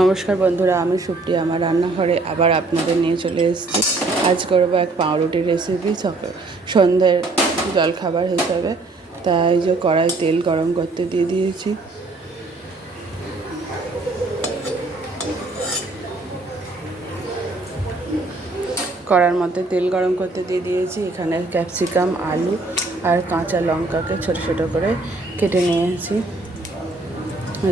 নমস্কার বন্ধুরা, আমি সুপ্রিয়া আমার রান্নাঘরে আবার আপনাদের নিয়ে চলে এসেছি। আজ করবো এক পাউরুটির রেসিপি সন্ধ্যের জলখাবার হিসাবে। তাই যে কড়াই তেল গরম করতে দিয়ে দিয়েছি। কড়ার মধ্যে তেল গরম করতে দিয়ে দিয়েছি। এখানে ক্যাপসিকাম, আলু আর কাঁচা লঙ্কাকে ছোট ছোট করে কেটে নিয়েছি।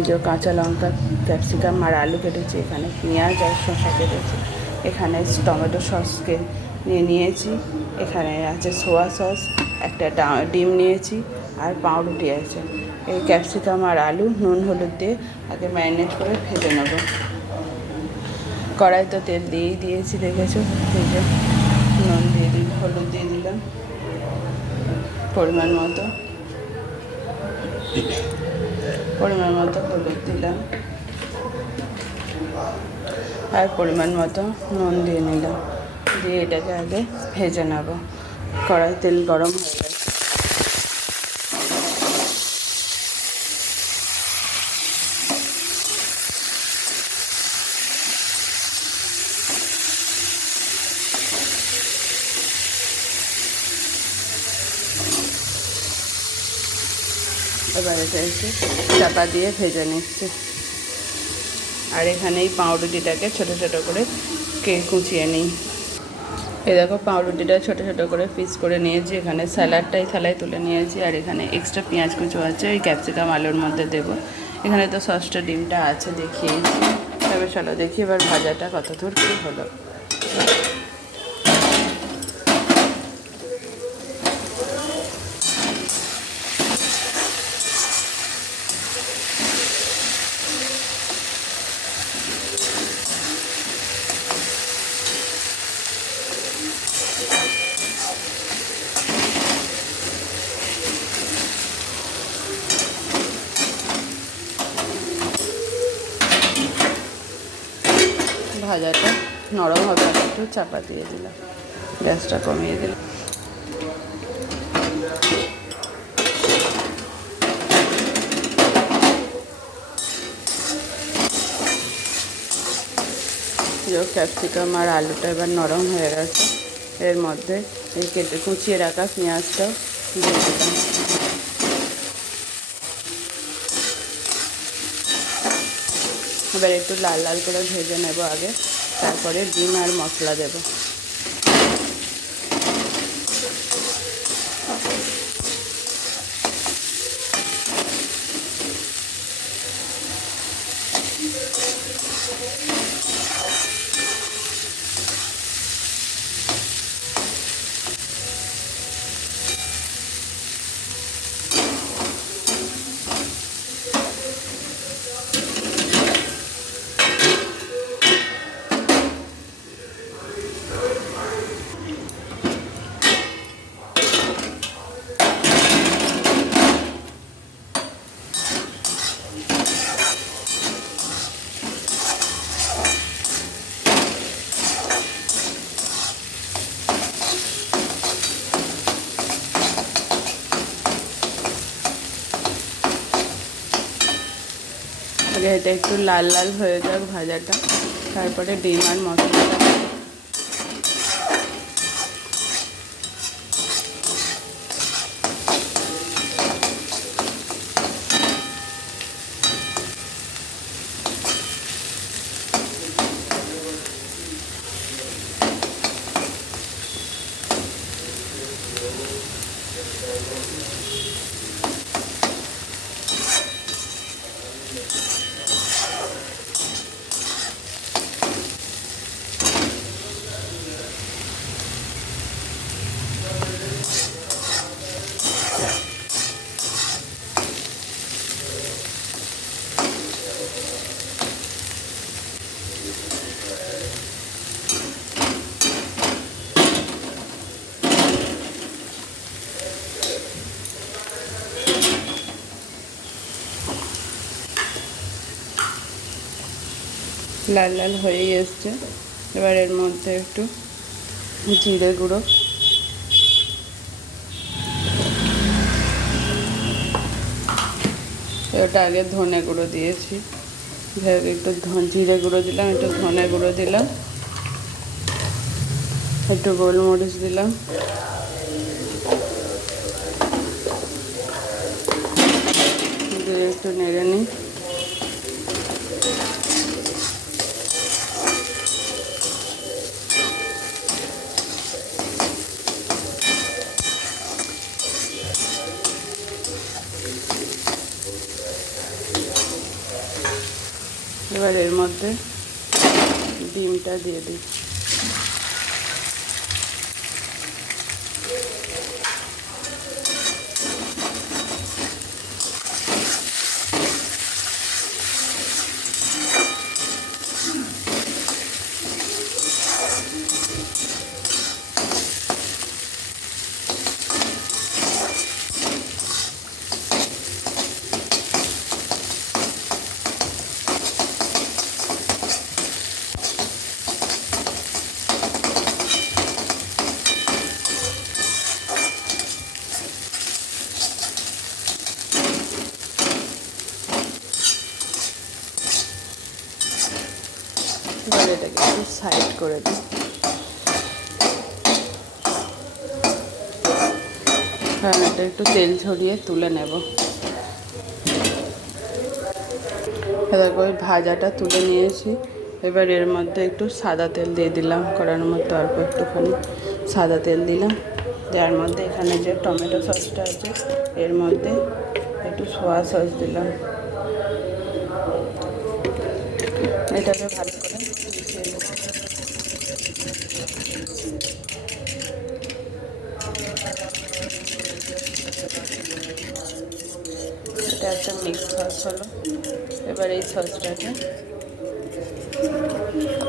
যে কাঁচা লঙ্কা, ক্যাপসিকাম আর আলু কেটেছি। এখানে পেঁয়াজ আর শসা কেটেছি। এখানে টমেটো সসকে নিয়েছি। এখানে আছে সোয়া সস, একটা ডিম নিয়েছি আর পাউরুটি আছে। এই ক্যাপসিকাম আর আলু নুন হলুদ দিয়ে আগে ম্যারিনেট করে ভেজে নেব। কড়াইতে তেল দিয়েই দিয়েছি, দেখেছো। ভেজে নুন দিয়ে হলুদ দিয়ে দিলাম পরিমাণ মতো হলুদ দিলাম আর পরিমাণ মতো নুন দিয়ে নিলাম। দিয়ে এটাকে আগে ভেজে নেব। কড়াই তেল গরম হয়ে গেছে। এবার এটা একটু চাপা দিয়ে ভেজে নিচ্ছি। আর এখানে এই পাউরুটিটাকে ছোটো ছোটো করে কুচিয়ে নিই। এই দেখো, পাউরুটিটা ছোটো ছোটো করে পিস করে নিয়েছি। এখানে স্যালাডটাই থালায় তুলে নিয়েছি। আর এখানে এক্সট্রা পেঁয়াজ কুচো আছে, ওই ক্যাপসিকাম আলুর মধ্যে দেবো। এখানে তো সসটা ডিমটা আছে দেখিয়েছি। তবে চলো দেখি এবার ভাজাটা কত দূর কী হলো। ভাজাটা নরম হবে, একটু চাপা দিয়ে দিলাম, গ্যাসটা কমিয়ে দিলাম। ক্যাপসিকাম আর আলুটা এবার নরম হয়ে গেছে। এর মধ্যে এই কেটে কুচিয়ে রাখা পেঁয়াজটাও দিয়ে দিলাম। এবার একটু লাল লাল করে ভেজে নেব আগে, তারপরে ডিম আর মশলা দেব। আগে এটা একটু লাল লাল হয়ে যাক ভাজাটা, তারপরে ডিম আর মশলাটা। লাল লাল হয়েই এসছে। এবার এর মধ্যে একটু জিরে গুঁড়ো, ওটা আগে ধনে গুঁড়ো দিয়েছি, একটু জিরে গুঁড়ো দিলাম, একটু ধনে গুঁড়ো দিলাম, একটু গোলমরিচ দিলাম, দিয়ে একটু নেড়ে নিই। এবার এর মধ্যে ডিমটা দিয়ে দিই। এবার এটাকে একটু সাইড করে দিই। কারণ এটা একটু তেল ছড়িয়ে তুলে নেব। দেখো ওই ভাজাটা তুলে নিয়েছি। এবার এর মধ্যে একটু সাদা তেল দিয়ে দিলাম, কড়ার মধ্যে অল্প একটুখানি সাদা তেল দিলাম। যার মধ্যে এখানে যে টমেটো সসটা আছে এর মধ্যে একটু সোয়া সস দিলাম। এটাকে ভালো করে মিশিয়ে নেব। এটা একটা মিক্স সস হলো। এবার এই সসটাকে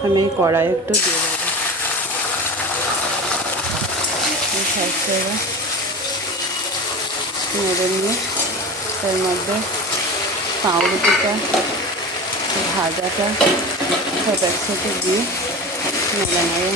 আমি এই কড়াই একটু দিয়ে দেবো। এই সসটা এবার নেড়ে নিয়ে এর মধ্যে পাউরুটিটা ভাজাটা সব একসাথে দিয়ে নেড়ে নেব।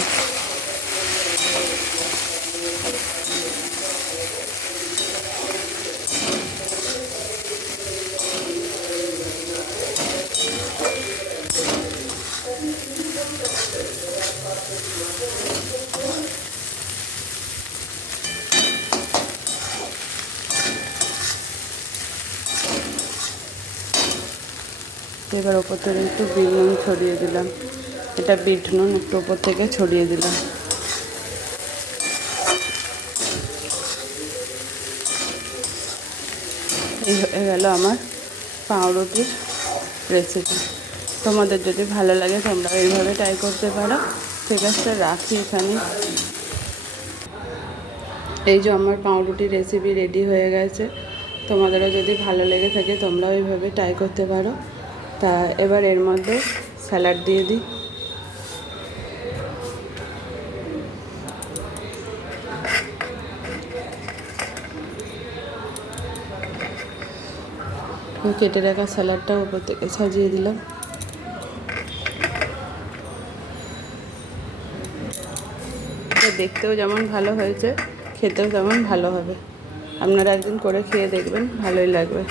এবার ওপর থেকে একটু বিট নুন ছড়িয়ে দিলাম। এটা বিট নুন একটু ওপর থেকে ছড়িয়ে দিলাম। এই হয়ে গেল আমার পাউরুটির রেসিপি। তোমাদের যদি ভালো লাগে তোমরা এইভাবে ট্রাই করতে পারো। ঠিক আছে, রাখি এখানে। এই যে আমার পাউরুটির রেসিপি রেডি হয়ে গেছে। তোমাদেরও যদি ভালো লেগে থাকে তোমরাও এইভাবে ট্রাই করতে পারো। তা এবার এর মধ্যে স্যালাড দিয়ে দিই। কেটে রাখা স্যালাডটা উপর থেকে সাজিয়ে দিলাম। দেখতেও যেমন ভালো হয়েছে খেতেও তেমন ভালো হবে। আপনারা একদিন করে খেয়ে দেখবেন, ভালোই লাগবে।